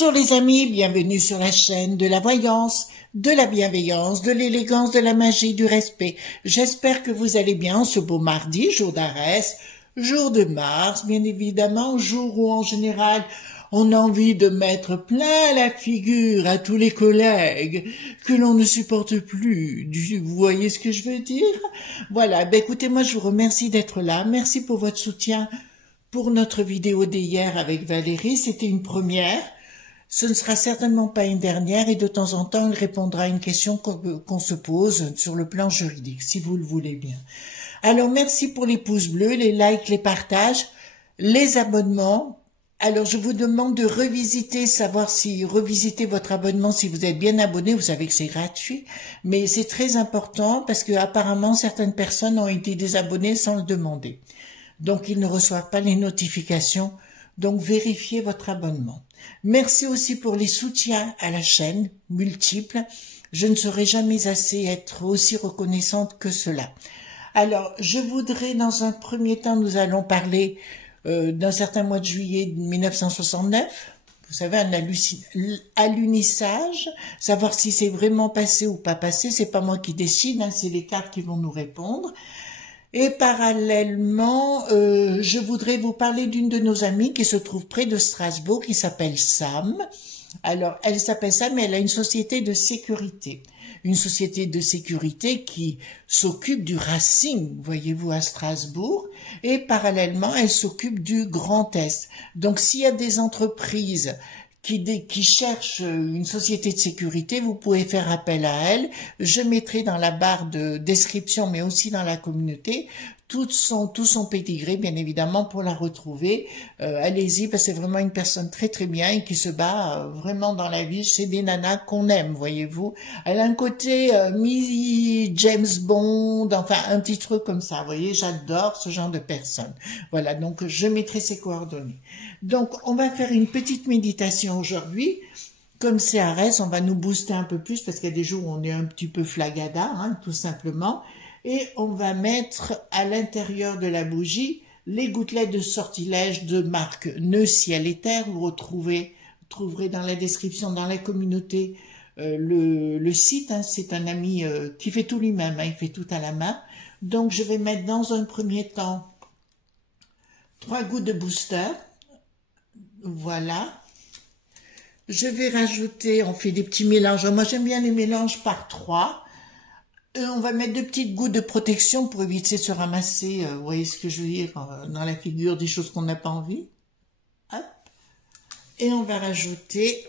Bonjour les amis, bienvenue sur la chaîne de la voyance, de la bienveillance, de l'élégance, de la magie, du respect. J'espère que vous allez bien ce beau mardi, jour d'Arès, jour de Mars, bien évidemment, jour où en général on a envie de mettre plein la figure à tous les collègues que l'on ne supporte plus. Vous voyez ce que je veux dire? Voilà, ben écoutez, moi je vous remercie d'être là, merci pour votre soutien. Pour notre vidéo d'hier avec Valérie, c'était une première. Ce ne sera certainement pas une dernière et de temps en temps, il répondra à une question qu'on se pose sur le plan juridique, si vous le voulez bien. Alors, merci pour les pouces bleus, les likes, les partages, les abonnements. Alors, je vous demande de revisiter votre abonnement si vous êtes bien abonné. Vous savez que c'est gratuit, mais c'est très important parce que apparemment certaines personnes ont été désabonnées sans le demander. Donc, ils ne reçoivent pas les notifications. Donc, vérifiez votre abonnement. Merci aussi pour les soutiens à la chaîne, multiples. Je ne saurais jamais assez être aussi reconnaissante que cela. Alors, je voudrais, dans un premier temps, nous allons parler d'un certain mois de juillet 1969. Vous savez, un alunissage, savoir si c'est vraiment passé ou pas passé. C'est pas moi qui décide, hein, c'est les cartes qui vont nous répondre. Et parallèlement, je voudrais vous parler d'une de nos amies qui se trouve près de Strasbourg, qui s'appelle Sam. Alors, elle s'appelle Sam et elle a une société de sécurité. Une société de sécurité qui s'occupe du racing, voyez-vous, à Strasbourg. Et parallèlement, elle s'occupe du Grand Est. Donc, s'il y a des entreprises qui cherche une société de sécurité, vous pouvez faire appel à elle. Je mettrai dans la barre de description, mais aussi dans la communauté, tout son pédigré, bien évidemment, pour la retrouver. Allez-y, parce que c'est vraiment une personne très très bien et qui se bat vraiment dans la vie. C'est des nanas qu'on aime, voyez-vous. Elle a un côté mi-James Bond, enfin un petit truc comme ça, vous voyez, j'adore ce genre de personne. Voilà, donc je mettrai ses coordonnées. Donc, on va faire une petite méditation aujourd'hui. Comme c'est Arès, on va nous booster un peu plus parce qu'il y a des jours où on est un petit peu flagada, hein, tout simplement. Et on va mettre à l'intérieur de la bougie les gouttelettes de sortilège de marque Nœud Ciel et Terre. Vous trouverez dans la description, dans la communauté, le site. Hein, c'est un ami qui fait tout lui-même, hein, il fait tout à la main. Donc, je vais mettre dans un premier temps 3 gouttes de booster. Voilà. Je vais rajouter, on fait des petits mélanges. Moi, j'aime bien les mélanges par 3. On va mettre 2 petites gouttes de protection pour éviter de se ramasser, vous voyez ce que je veux dire, dans la figure, des choses qu'on n'a pas envie. Hop. Et on va rajouter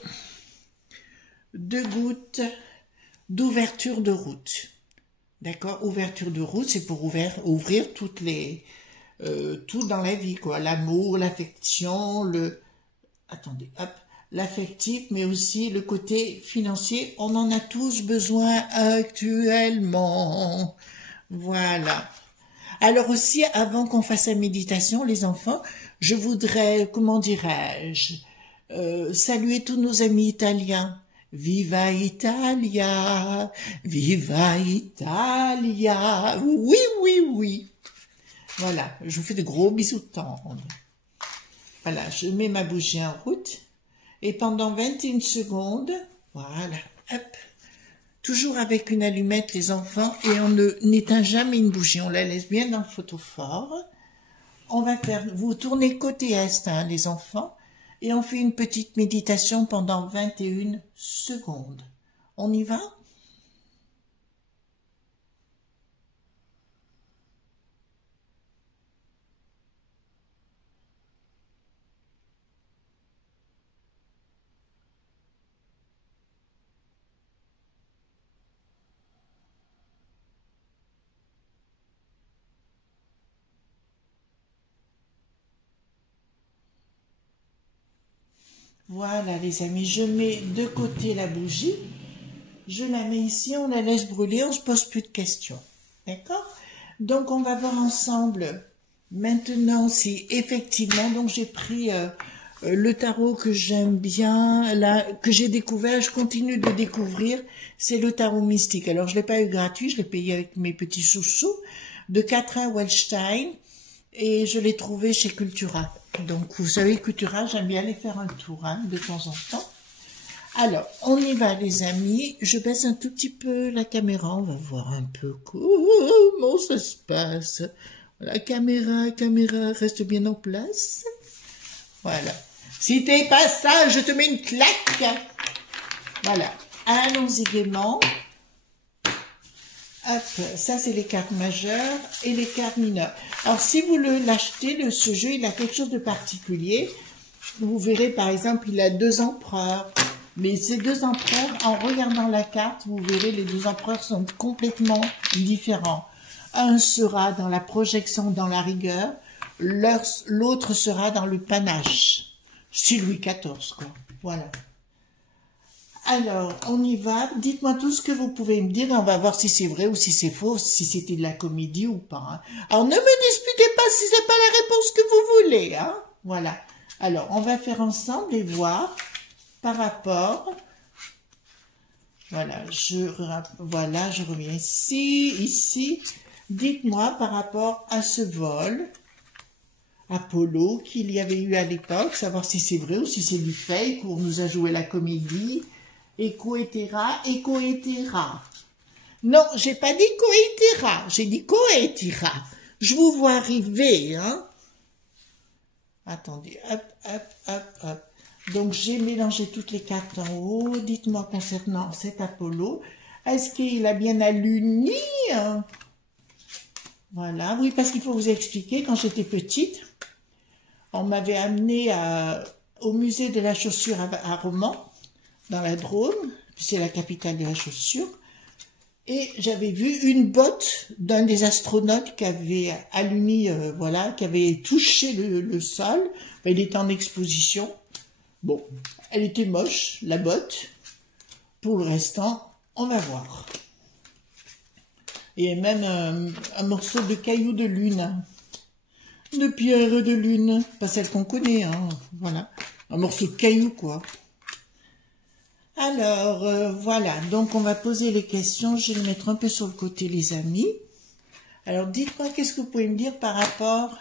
2 gouttes d'ouverture de route. D'accord? Ouverture de route, c'est pour ouvrir toutes les... tout dans la vie, quoi. L'amour, l'affection, attendez, hop, l'affectif, mais aussi le côté financier. On en a tous besoin actuellement. Voilà. Alors aussi, avant qu'on fasse la méditation, les enfants, je voudrais, comment dirais-je, saluer tous nos amis italiens. Viva Italia, viva Italia. Oui, oui, oui. Voilà, je vous fais de gros bisous tendres. Voilà, je mets ma bougie en route et pendant 21 secondes, voilà, hop, toujours avec une allumette les enfants et on n'éteint jamais une bougie, on la laisse bien dans le photophore. On va faire, vous tournez côté est, hein, les enfants, et on fait une petite méditation pendant 21 secondes. On y va ? Voilà les amis, je mets de côté la bougie, je la mets ici, on la laisse brûler, on se pose plus de questions, d'accord? Donc on va voir ensemble maintenant si effectivement, donc j'ai pris le tarot que j'aime bien, là, que j'ai découvert, je continue de découvrir, c'est le tarot mystique. Alors je l'ai pas eu gratuit, je l'ai payé avec mes petits sous-sous, de Catherine Wellstein, et je l'ai trouvé chez Cultura. Donc, vous savez, Cultura, j'aime bien aller faire un tour, hein, de temps en temps. Alors, on y va les amis. Je baisse un tout petit peu la caméra. On va voir un peu comment ça se passe. La caméra, reste bien en place. Voilà. Si t'es pas ça, je te mets une claque. Voilà. Allons-y gaiement. Hop, ça c'est les cartes majeures et les cartes mineures. Alors si vous l'achetez, ce jeu, il a quelque chose de particulier. Vous verrez par exemple, il a 2 empereurs. Mais ces 2 empereurs, en regardant la carte, vous verrez, les 2 empereurs sont complètement différents. Un sera dans la projection, dans la rigueur. L'autre sera dans le panache. C'est Louis XIV, quoi. Voilà. Alors, on y va. Dites-moi tout ce que vous pouvez me dire. On va voir si c'est vrai ou si c'est faux, si c'était de la comédie ou pas. Hein. Alors, ne me disputez pas si c'est pas la réponse que vous voulez. Hein. Voilà. Alors, on va faire ensemble et voir par rapport. Voilà, je reviens ici. Dites-moi par rapport à ce vol Apollo qu'il y avait eu à l'époque, savoir si c'est vrai ou si c'est du fake, où on nous a joué la comédie. Ecoetera. Non, j'ai pas dit coetera, j'ai dit coetera. Je vous vois arriver, hein. Attendez, hop. Donc, j'ai mélangé toutes les cartes en haut. Dites-moi concernant cet Apollo. Est-ce qu'il a bien alluni? Voilà, oui, parce qu'il faut vous expliquer, quand j'étais petite, on m'avait amené au musée de la chaussure à Romans, dans la Drôme, puis c'est la capitale de la chaussure, et j'avais vu une botte d'un des astronautes qui avait allumé, qui avait touché le sol. Enfin, il était en exposition. Bon, elle était moche, la botte. Pour le restant, on va voir. Et même un morceau de caillou de lune. De pierre de lune. Pas celle qu'on connaît, hein. Voilà. Un morceau de caillou, quoi. Alors, voilà. Donc, on va poser les questions. Je vais les mettre un peu sur le côté, les amis. Alors, dites-moi, qu'est-ce que vous pouvez me dire par rapport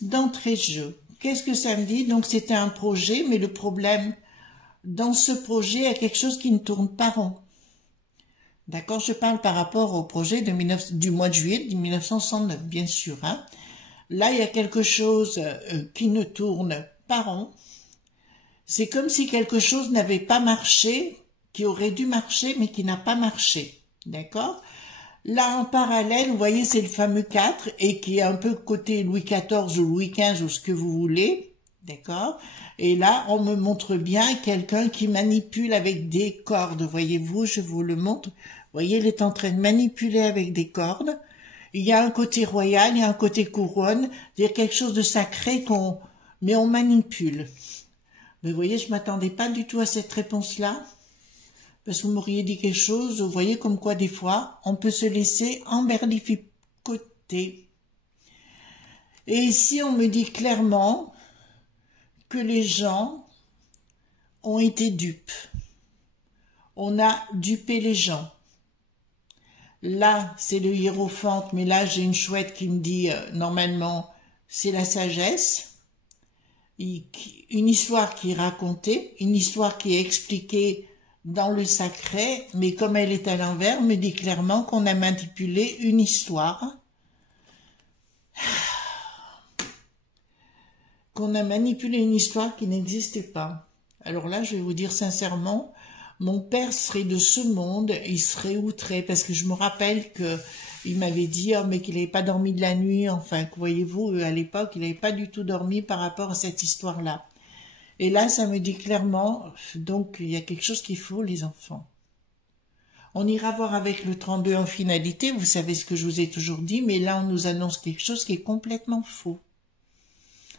d'entrée-jeu? Qu'est-ce que ça me dit? Donc, c'était un projet, mais le problème, dans ce projet, il y a quelque chose qui ne tourne pas rond. D'accord? Je parle par rapport au projet du mois de juillet de 1969, bien sûr. Hein. Là, il y a quelque chose qui ne tourne pas rond. C'est comme si quelque chose n'avait pas marché, qui aurait dû marcher, mais qui n'a pas marché. D'accord? Là, en parallèle, vous voyez, c'est le fameux 4, et qui est un peu côté Louis XIV ou Louis XV ou ce que vous voulez. D'accord? Et là, on me montre bien quelqu'un qui manipule avec des cordes. Voyez-vous, je vous le montre. Vous voyez, il est en train de manipuler avec des cordes. Il y a un côté royal, il y a un côté couronne, c'est-à-dire quelque chose de sacré mais on manipule. Mais vous voyez, je m'attendais pas du tout à cette réponse-là, parce que vous m'auriez dit quelque chose, vous voyez comme quoi des fois, on peut se laisser emberlificoter. Et ici, on me dit clairement que les gens ont été dupes. On a dupé les gens. Là, c'est le hiérophante, mais là, j'ai une chouette qui me dit, normalement, c'est la sagesse. Une histoire qui est racontée, une histoire qui est expliquée dans le sacré, mais comme elle est à l'envers, me dit clairement qu'on a manipulé une histoire. Qu'on a manipulé une histoire qui n'existait pas. Alors là, je vais vous dire sincèrement, mon père serait de ce monde, il serait outré, parce que je me rappelle qu'il m'avait dit mais qu'il n'avait pas dormi de la nuit, enfin, voyez-vous, à l'époque, il n'avait pas du tout dormi par rapport à cette histoire-là. Et là, ça me dit clairement, donc, il y a quelque chose qu'il faut, les enfants. On ira voir avec le 32 en finalité, vous savez ce que je vous ai toujours dit, mais là, on nous annonce quelque chose qui est complètement faux.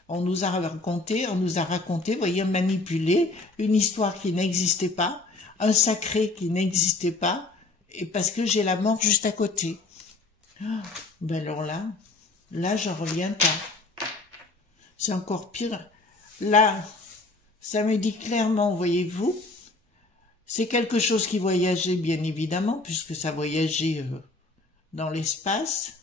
On nous a raconté, vous voyez, manipulé une histoire qui n'existait pas, un sacré qui n'existait pas, et parce que j'ai la mort juste à côté. Ben alors là, j'en reviens pas. C'est encore pire. Là, ça me dit clairement, voyez-vous, c'est quelque chose qui voyageait, bien évidemment, puisque ça voyageait dans l'espace.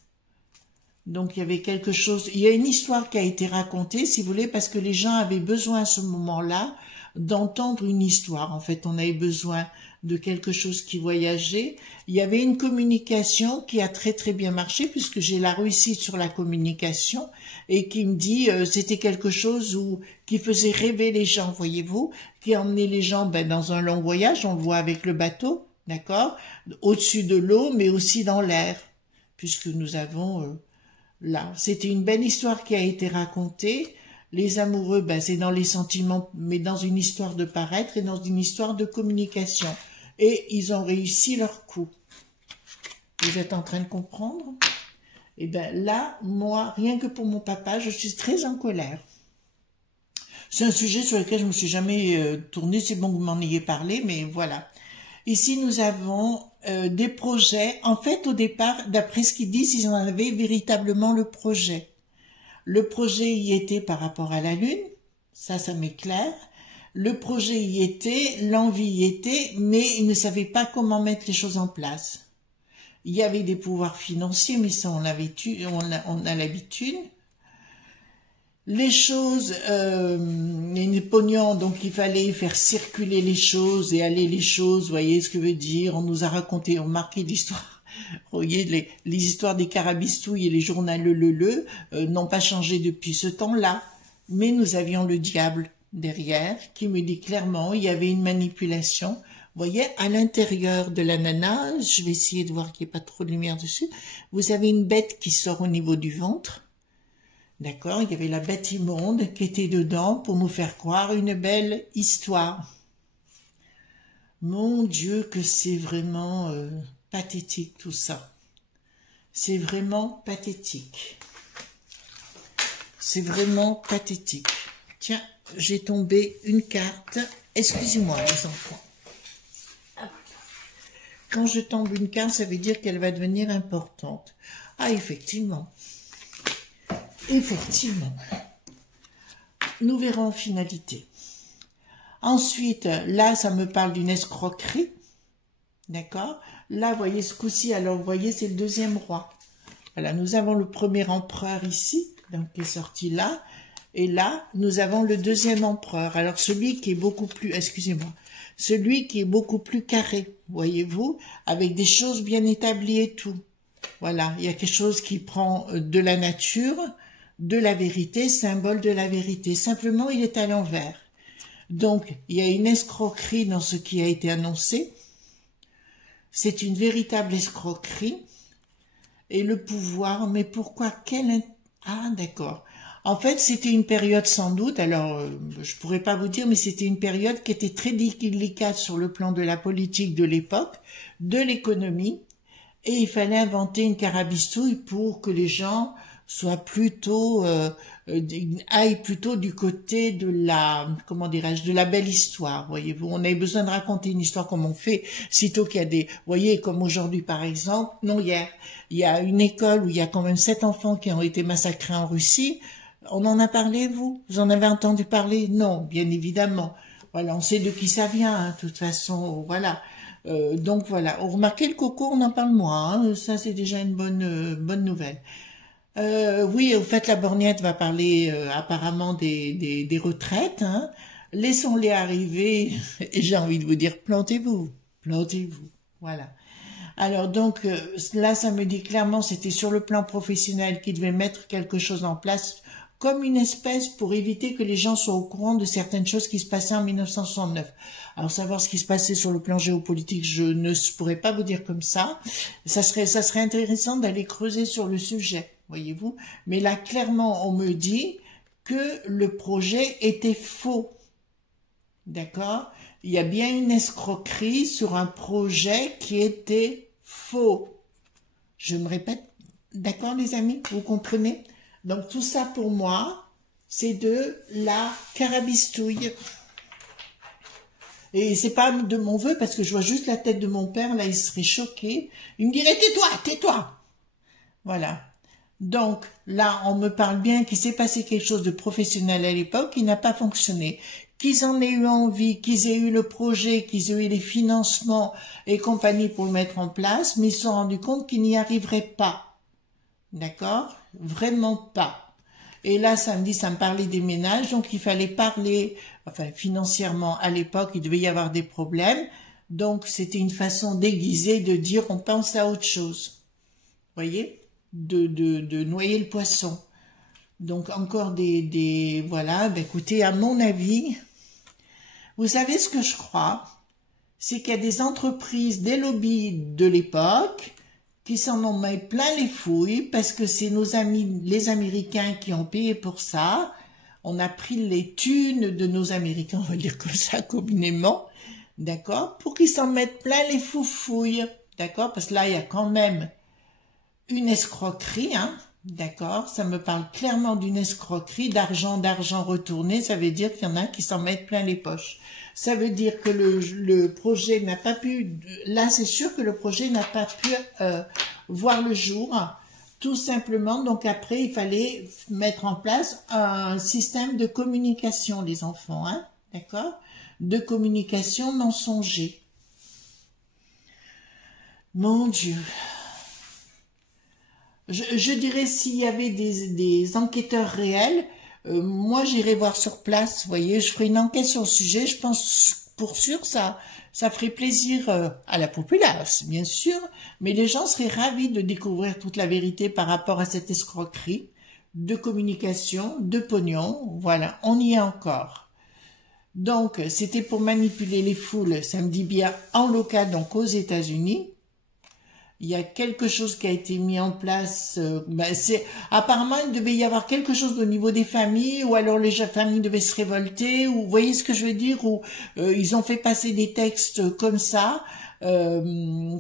Donc, il y avait quelque chose, il y a une histoire qui a été racontée, si vous voulez, parce que les gens avaient besoin à ce moment-là d'entendre une histoire. En fait, on avait besoin de quelque chose qui voyageait. Il y avait une communication qui a très très bien marché puisque j'ai la réussite sur la communication et qui me dit c'était quelque chose qui faisait rêver les gens, voyez-vous, qui emmenait les gens dans un long voyage, on le voit avec le bateau, d'accord, au-dessus de l'eau mais aussi dans l'air, puisque nous avons là, c'était une belle histoire qui a été racontée. Les amoureux, c'est dans les sentiments, mais dans une histoire de paraître et dans une histoire de communication. Et ils ont réussi leur coup. Vous êtes en train de comprendre? Et là, moi, rien que pour mon papa, je suis très en colère. C'est un sujet sur lequel je me suis jamais tournée, c'est bon que vous m'en ayez parlé, mais voilà. Ici, nous avons des projets. En fait, au départ, d'après ce qu'ils disent, ils en avaient véritablement le projet. Le projet y était par rapport à la Lune, ça m'est clair. Le projet y était, l'envie y était, mais ils ne savaient pas comment mettre les choses en place. Il y avait des pouvoirs financiers, mais ça on a l'habitude. Les choses, les pognons, donc il fallait faire circuler les choses et aller les choses, vous voyez ce que veut dire. On nous a raconté, on marquait l'histoire. Vous voyez, les histoires des carabistouilles et les journaux n'ont pas changé depuis ce temps-là. Mais nous avions le diable derrière qui me dit clairement, il y avait une manipulation. Vous voyez, à l'intérieur de l'ananas, je vais essayer de voir qu'il n'y ait pas trop de lumière dessus, vous avez une bête qui sort au niveau du ventre. D'accord, il y avait la bête immonde qui était dedans pour nous faire croire une belle histoire. Mon Dieu, que c'est vraiment pathétique tout ça. C'est vraiment pathétique. C'est vraiment pathétique. Tiens, j'ai tombé une carte. Excusez-moi les enfants. Quand je tombe une carte, ça veut dire qu'elle va devenir importante. Ah, effectivement. Effectivement. Nous verrons en finalité. Ensuite, là, ça me parle d'une escroquerie. D'accord? Là, vous voyez ce coup-ci, alors vous voyez, c'est le deuxième roi. Voilà, nous avons le premier empereur ici, donc qui est sorti là. Et là, nous avons le deuxième empereur. Alors, celui qui est beaucoup plus, excusez-moi, celui qui est beaucoup plus carré, voyez-vous, avec des choses bien établies et tout. Voilà, il y a quelque chose qui prend de la nature, de la vérité, symbole de la vérité. Simplement, il est à l'envers. Donc, il y a une escroquerie dans ce qui a été annoncé. C'est une véritable escroquerie. Et le pouvoir, mais pourquoi? Ah, d'accord. En fait, c'était une période sans doute, alors je pourrais pas vous dire, mais c'était une période qui était très délicate sur le plan de la politique de l'époque, de l'économie, et il fallait inventer une carabistouille pour que les gens soient plutôt aillent plutôt du côté de la, comment dirais-je, de la belle histoire, voyez-vous. On avait besoin de raconter une histoire comme on fait, sitôt qu'il y a des, voyez, comme aujourd'hui par exemple, non hier, il y a une école où il y a quand même 7 enfants qui ont été massacrés en Russie. On en a parlé, vous? Vous en avez entendu parler? Non, bien évidemment. Voilà, on sait de qui ça vient, hein, de toute façon, voilà. Donc voilà, remarquez le coco, on en parle moins, hein, ça c'est déjà une bonne nouvelle. Oui, au fait, la borgnette va parler apparemment des retraites. Hein. Laissons-les arriver. Et j'ai envie de vous dire, plantez-vous, plantez-vous. Voilà. Alors donc, là, ça me dit clairement, c'était sur le plan professionnel qu'ils devaient mettre quelque chose en place comme une espèce pour éviter que les gens soient au courant de certaines choses qui se passaient en 1969. Alors, savoir ce qui se passait sur le plan géopolitique, je ne pourrais pas vous dire comme ça. Ça serait intéressant d'aller creuser sur le sujet. Voyez-vous, mais là, clairement, on me dit que le projet était faux. D'accord? Il y a bien une escroquerie sur un projet qui était faux. Je me répète. D'accord, les amis? Vous comprenez? Donc, tout ça, pour moi, c'est de la carabistouille. Et c'est pas de mon vœu, parce que je vois juste la tête de mon père, là, il serait choqué. Il me dirait, tais-toi, tais-toi! Voilà. Donc, là, on me parle bien qu'il s'est passé quelque chose de professionnel à l'époque qui n'a pas fonctionné. Qu'ils en aient eu envie, qu'ils aient eu le projet, qu'ils aient eu les financements et compagnie pour le mettre en place, mais ils se sont rendus compte qu'ils n'y arriveraient pas. D'accord? Vraiment pas. Et là, samedi, ça me parlait des ménages, donc il fallait parler, enfin financièrement à l'époque, il devait y avoir des problèmes. Donc c'était une façon déguisée de dire on pense à autre chose. Vous voyez, de noyer le poisson. Donc encore voilà, ben écoutez, à mon avis, vous savez ce que je crois, c'est qu'il y a des entreprises, des lobbies de l'époque qui s'en ont mis plein les fouilles parce que c'est nos amis, les Américains qui ont payé pour ça. On a pris les thunes de nos Américains, on va dire comme ça communément, d'accord, pour qu'ils s'en mettent plein les foufouilles, d'accord, parce que là il y a quand même une escroquerie, hein, d'accord, ça me parle clairement d'une escroquerie, d'argent retourné, ça veut dire qu'il y en a qui s'en mettent plein les poches. Ça veut dire que le projet n'a pas pu, là c'est sûr que le projet n'a pas pu voir le jour, tout simplement. Donc après il fallait mettre en place un système de communication, les enfants, hein, d'accord, de communication mensongère. Mon Dieu. Je dirais s'il y avait des enquêteurs réels, moi j'irais voir sur place, vous voyez, je ferai une enquête sur le sujet, je pense pour sûr ça ferait plaisir à la populace, bien sûr, mais les gens seraient ravis de découvrir toute la vérité par rapport à cette escroquerie de communication, de pognon, voilà, on y est encore. Donc, c'était pour manipuler les foules, ça me dit bien en local, donc aux États-Unis. Il y a quelque chose qui a été mis en place. Apparemment, il devait y avoir quelque chose au niveau des familles, ou alors les familles devaient se révolter, ou vous voyez ce que je veux dire, ou ils ont fait passer des textes comme ça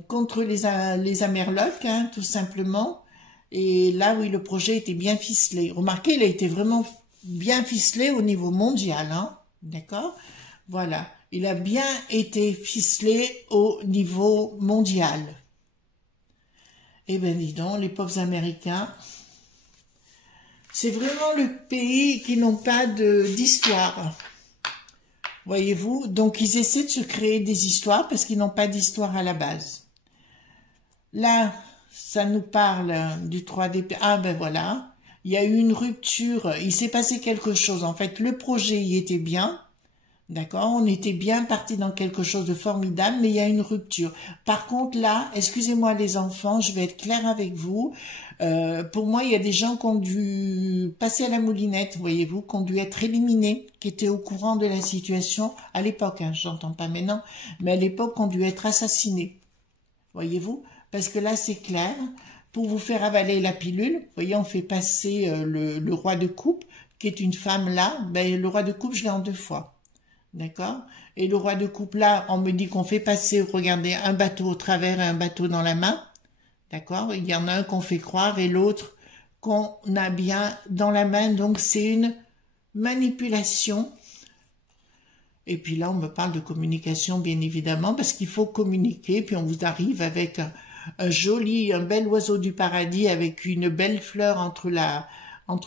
contre les Amerlocs, hein, tout simplement. Et là, oui, le projet était bien ficelé. Remarquez, il a été vraiment bien ficelé au niveau mondial, hein, d'accord? Voilà, il a bien été ficelé au niveau mondial. Eh bien, dis donc, les pauvres Américains, c'est vraiment le pays qui n'ont pas d'histoire. Voyez-vous, donc ils essaient de se créer des histoires parce qu'ils n'ont pas d'histoire à la base. Là, ça nous parle du 3D. Ah ben voilà, il y a eu une rupture, il s'est passé quelque chose. En fait, le projet y était bien. D'accord, on était bien parti dans quelque chose de formidable, mais il y a une rupture. Par contre, là, excusez-moi les enfants, je vais être claire avec vous. Pour moi, il y a des gens qui ont dû passer à la moulinette, voyez-vous, qui ont dû être éliminés, qui étaient au courant de la situation à l'époque, hein, j'entends pas maintenant, mais à l'époque, qui ont dû être assassinés, voyez-vous, parce que là, c'est clair. Pour vous faire avaler la pilule, vous voyez, on fait passer le roi de coupe, qui est une femme là, ben, le roi de coupe, je l'ai en 2 fois. D'accord? Et le roi de coupe, là, on me dit qu'on fait passer, regardez, un bateau au travers et un bateau dans la main. D'accord? Il y en a un qu'on fait croire et l'autre qu'on a bien dans la main. Donc, c'est une manipulation. Et puis là, on me parle de communication, bien évidemment, parce qu'il faut communiquer. Puis on vous arrive avec un bel oiseau du paradis avec une belle fleur entre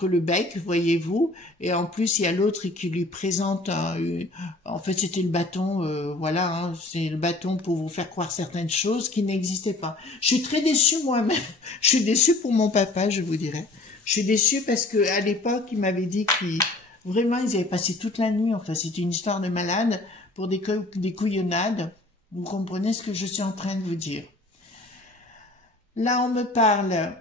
le bec, voyez-vous, et en plus il y a l'autre qui lui présente en fait c'était le bâton, voilà, hein, c'est le bâton pour vous faire croire certaines choses qui n'existaient pas. Je suis très déçue moi-même, je suis déçue pour mon papa, je vous dirais. Je suis déçue parce que à l'époque il m'avait dit qu'ils avaient passé toute la nuit, enfin c'était une histoire de malade pour des couillonnades. Vous comprenez ce que je suis en train de vous dire. Là on me parle.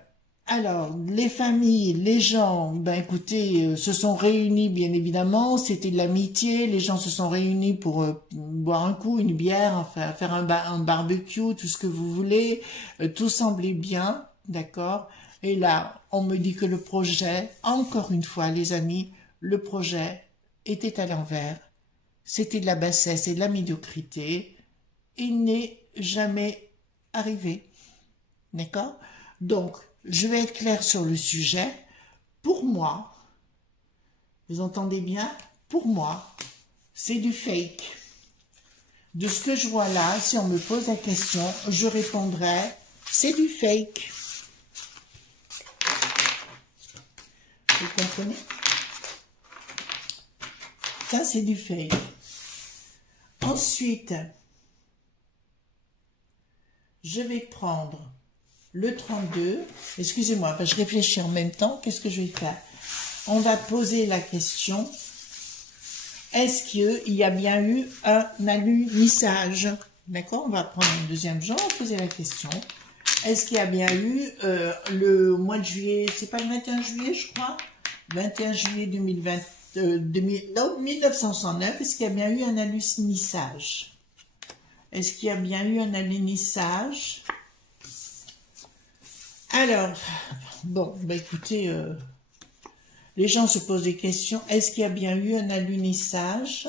Alors, les familles, les gens, ben écoutez, se sont réunis bien évidemment, c'était de l'amitié, les gens se sont réunis pour boire un coup, une bière, enfin, faire un barbecue, tout ce que vous voulez, tout semblait bien, d'accord? Et là, on me dit que le projet, encore une fois les amis, le projet était à l'envers, c'était de la bassesse et de la médiocrité, il n'est jamais arrivé, d'accord? Donc, je vais être claire sur le sujet. Pour moi, vous entendez bien? Pour moi, c'est du fake. De ce que je vois là, si on me pose la question, je répondrai, c'est du fake. Vous comprenez? Ça, c'est du fake. Ensuite, je vais prendre le 32, excusez-moi, je réfléchis en même temps, qu'est-ce que je vais faire? On va poser la question, est-ce qu'il y a bien eu un alunissage? D'accord, on va prendre une deuxième genre, on va poser la question. Est-ce qu'il y a bien eu le mois de juillet, c'est pas le 21 juillet, je crois, 21 juillet 2020, non, 1909, est-ce qu'il y a bien eu un alunissage? Est-ce qu'il y a bien eu un alunissage? Alors, bon, bah écoutez, les gens se posent des questions. Est-ce qu'il y a bien eu un alunissage?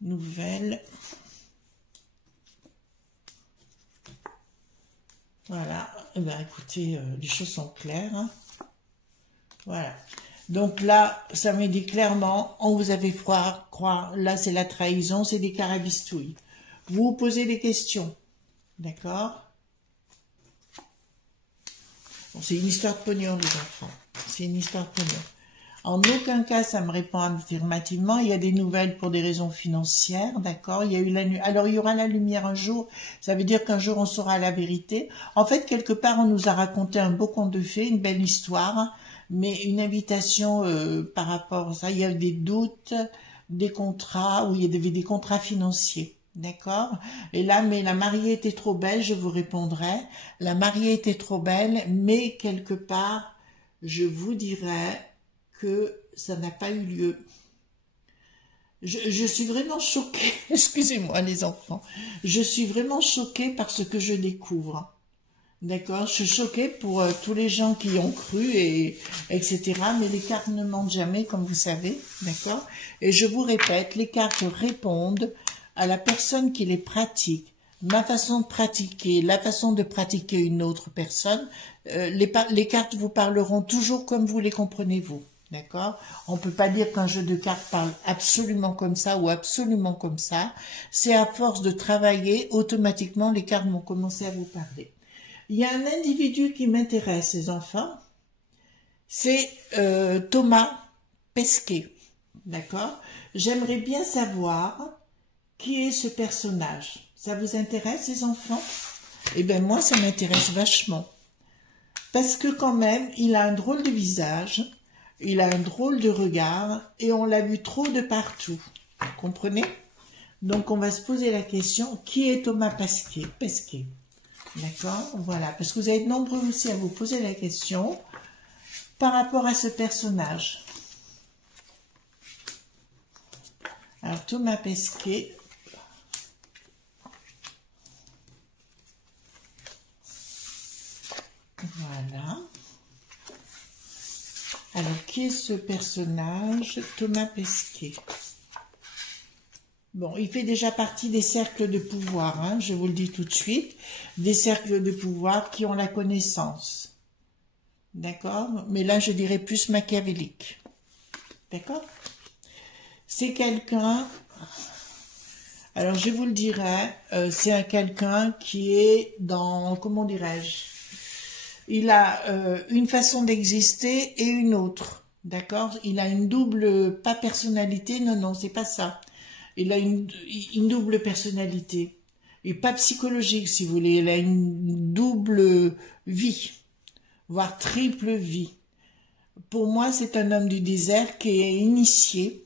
Nouvelle. Voilà. Eh ben, écoutez, les choses sont claires. Hein. Voilà. Donc là, ça me dit clairement, on vous avait croire, là c'est la trahison, c'est des carabistouilles. Vous vous posez des questions. D'accord? Bon, c'est une histoire de pognon, les enfants. C'est une histoire de pognon. En aucun cas, ça me répond affirmativement. Il y a des nouvelles pour des raisons financières, d'accord. Il y a eu la nuit. Alors, il y aura la lumière un jour. Ça veut dire qu'un jour, on saura la vérité. En fait, quelque part, on nous a raconté un beau conte de fées, une belle histoire, mais une invitation par rapport à ça. Il y a des doutes, des contrats, où il y avait des contrats financiers. D'accord? Et là, mais la mariée était trop belle, je vous répondrai. La mariée était trop belle, mais quelque part, je vous dirais que ça n'a pas eu lieu. Je suis vraiment choquée, excusez-moi les enfants, je suis vraiment choquée par ce que je découvre. D'accord? Je suis choquée pour tous les gens qui y ont cru, et etc. Mais les cartes ne mentent jamais, comme vous savez. D'accord? Et je vous répète, les cartes répondent à la personne qui les pratique. Ma façon de pratiquer, la façon de pratiquer une autre personne, les cartes vous parleront toujours comme vous les comprenez vous. D'accord? On peut pas dire qu'un jeu de cartes parle absolument comme ça ou absolument comme ça. C'est à force de travailler, automatiquement, les cartes vont commencer à vous parler. Il y a un individu qui m'intéresse, les enfants. C'est Thomas Pesquet. D'accord? J'aimerais bien savoir qui est ce personnage. Ça vous intéresse, les enfants? Eh bien, moi, ça m'intéresse vachement. Parce que quand même, il a un drôle de visage, il a un drôle de regard, et on l'a vu trop de partout. Vous comprenez? Donc, on va se poser la question, qui est Thomas Pesquet? D'accord? Voilà. Parce que vous êtes nombreux aussi à vous poser la question par rapport à ce personnage. Alors, Thomas Pesquet... Voilà. Alors, qui est ce personnage? Thomas Pesquet. Bon, il fait déjà partie des cercles de pouvoir, hein, je vous le dis tout de suite. Des cercles de pouvoir qui ont la connaissance. D'accord? Mais là, je dirais plus machiavélique. D'accord? C'est quelqu'un... Alors, je vous le dirai, c'est quelqu'un qui est dans... Comment dirais-je? Il a une façon d'exister et une autre, d'accord? Il a une double, pas personnalité, non, c'est pas ça. Il a une double personnalité, et pas psychologique, si vous voulez. Il a une double vie, voire triple vie. Pour moi, c'est un homme du désert qui est initié,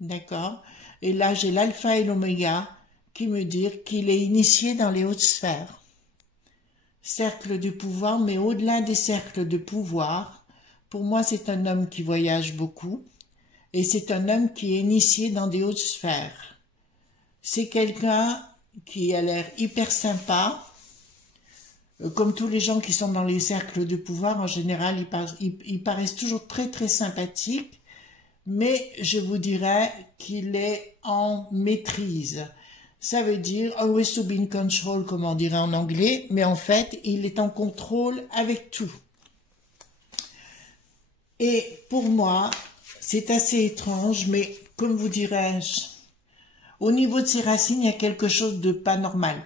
d'accord? Et là, j'ai l'alpha et l'oméga qui me disent qu'il est initié dans les hautes sphères. Cercle de pouvoir, mais au-delà des cercles de pouvoir, pour moi, c'est un homme qui voyage beaucoup, et c'est un homme qui est initié dans des hautes sphères. C'est quelqu'un qui a l'air hyper sympa, comme tous les gens qui sont dans les cercles de pouvoir, en général, ils paraissent toujours très très sympathiques, mais je vous dirais qu'il est en maîtrise. Ça veut dire always to be in control, comme on dirait en anglais, mais en fait, il est en contrôle avec tout. Et pour moi, c'est assez étrange, mais comme vous dirais-je, au niveau de ses racines, il y a quelque chose de pas normal.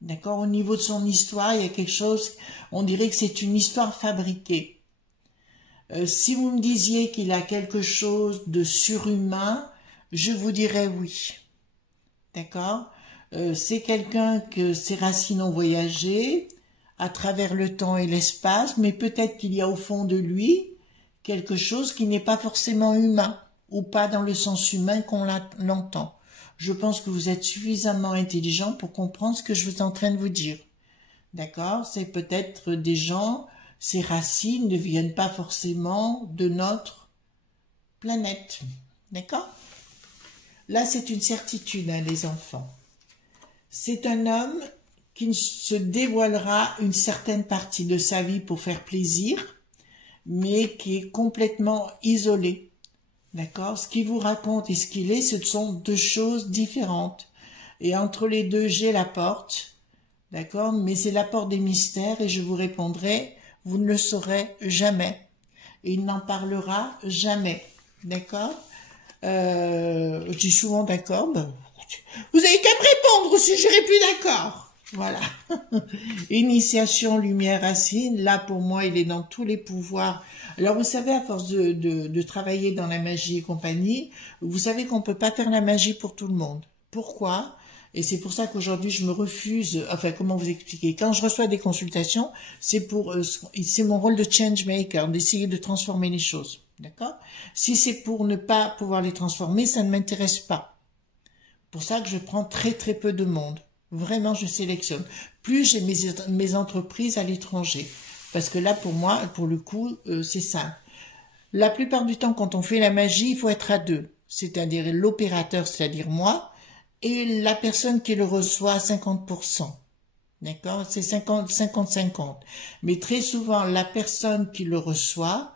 D'accord? Au niveau de son histoire, il y a quelque chose, on dirait que c'est une histoire fabriquée. Si vous me disiez qu'il a quelque chose de surhumain, je vous dirais oui. D'accord? C'est quelqu'un que ses racines ont voyagé à travers le temps et l'espace, mais peut-être qu'il y a au fond de lui quelque chose qui n'est pas forcément humain ou pas dans le sens humain qu'on l'entend. Je pense que vous êtes suffisamment intelligent pour comprendre ce que je suis en train de vous dire. D'accord? C'est peut-être des gens, ces racines ne viennent pas forcément de notre planète. D'accord? Là, c'est une certitude, hein, les enfants. C'est un homme qui se dévoilera une certaine partie de sa vie pour faire plaisir, mais qui est complètement isolé. D'accord? Ce qu'il vous raconte et ce qu'il est, ce sont deux choses différentes. Et entre les deux, j'ai la porte. D'accord? Mais c'est la porte des mystères et je vous répondrai, vous ne le saurez jamais. Et il n'en parlera jamais. D'accord? Je dis souvent d'accord. Ben, vous avez qu'à me répondre si j'irai plus d'accord. Voilà. Initiation, lumière, racine. Là, pour moi, il est dans tous les pouvoirs. Alors, vous savez, à force de travailler dans la magie et compagnie, vous savez qu'on peut pas faire la magie pour tout le monde. Pourquoi? Et c'est pour ça qu'aujourd'hui, je me refuse, enfin, comment vous expliquer? Quand je reçois des consultations, c'est mon rôle de change maker, d'essayer de transformer les choses. D'accord? Si c'est pour ne pas pouvoir les transformer, ça ne m'intéresse pas. Pour ça que je prends très très peu de monde. Vraiment, je sélectionne. Plus j'ai mes entreprises à l'étranger. Parce que là, pour moi, pour le coup, c'est simple. La plupart du temps, quand on fait la magie, il faut être à deux. C'est-à-dire l'opérateur, c'est-à-dire moi, et la personne qui le reçoit à 50%. D'accord? C'est 50-50. Mais très souvent, la personne qui le reçoit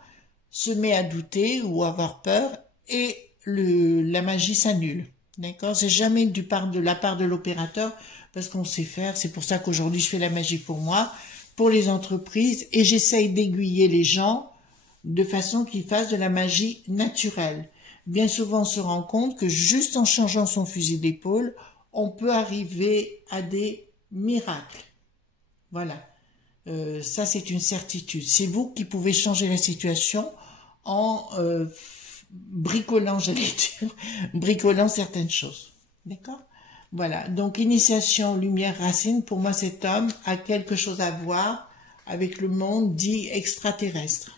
se met à douter ou à avoir peur et la magie s'annule. D'accord? C'est jamais de la part de l'opérateur parce qu'on sait faire. C'est pour ça qu'aujourd'hui, je fais la magie pour moi, pour les entreprises et j'essaye d'aiguiller les gens de façon qu'ils fassent de la magie naturelle. Bien souvent, on se rend compte que juste en changeant son fusil d'épaule, on peut arriver à des miracles. Voilà. Ça, c'est une certitude. C'est vous qui pouvez changer la situation en bricolant, j'allais dire, bricolant certaines choses. D'accord? Voilà. Donc, initiation, lumière, racine. Pour moi, cet homme a quelque chose à voir avec le monde dit extraterrestre.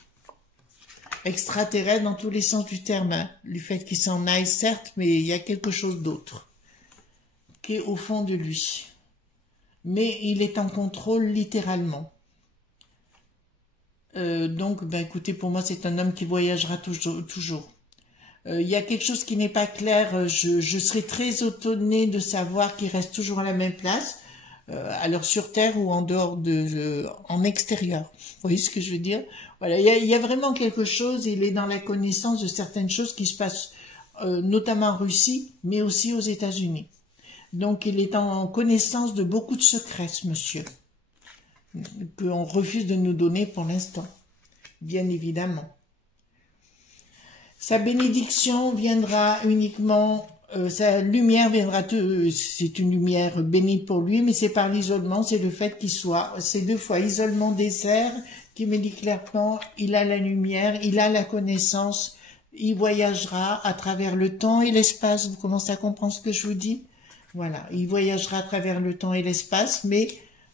Extraterrestre dans tous les sens du terme. Hein. Le fait qu'il s'en aille, certes, mais il y a quelque chose d'autre qui est au fond de lui. Mais il est en contrôle littéralement. Donc, ben, écoutez, pour moi, c'est un homme qui voyagera toujours. Il y a quelque chose qui n'est pas clair. Je serais très étonnée de savoir qu'il reste toujours à la même place, alors sur Terre ou en dehors en extérieur. Vous voyez ce que je veux dire? Voilà, il y a vraiment quelque chose. Il est dans la connaissance de certaines choses qui se passent, notamment en Russie, mais aussi aux États-Unis. Donc, il est en connaissance de beaucoup de secrets, ce monsieur, qu'on refuse de nous donner pour l'instant, bien évidemment. Sa bénédiction viendra uniquement, sa lumière viendra, c'est une lumière bénite pour lui, mais c'est par l'isolement, c'est le fait qu'il soit, c'est 2 fois isolement désert, qui me dit clairement, il a la lumière, il a la connaissance, il voyagera à travers le temps et l'espace. Vous commencez à comprendre ce que je vous dis? Voilà, il voyagera à travers le temps et l'espace, mais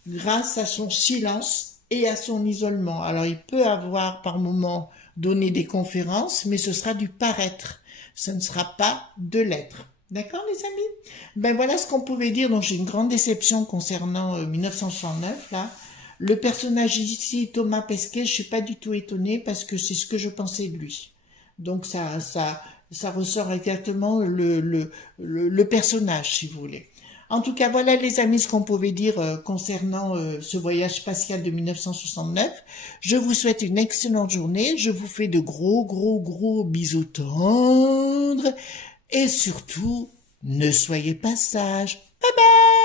grâce à son silence et à son isolement. Alors, il peut avoir par moments donné des conférences, mais ce sera du paraître. Ce ne sera pas de l'être. D'accord, les amis? Ben voilà ce qu'on pouvait dire. Donc, j'ai une grande déception concernant 1969, là. Le personnage ici, Thomas Pesquet, je suis pas du tout étonnée parce que c'est ce que je pensais de lui. Donc, ça ressort exactement le personnage, si vous voulez. En tout cas, voilà les amis ce qu'on pouvait dire concernant ce voyage spatial de 1969. Je vous souhaite une excellente journée. Je vous fais de gros bisous tendres. Et surtout, ne soyez pas sages. Bye bye!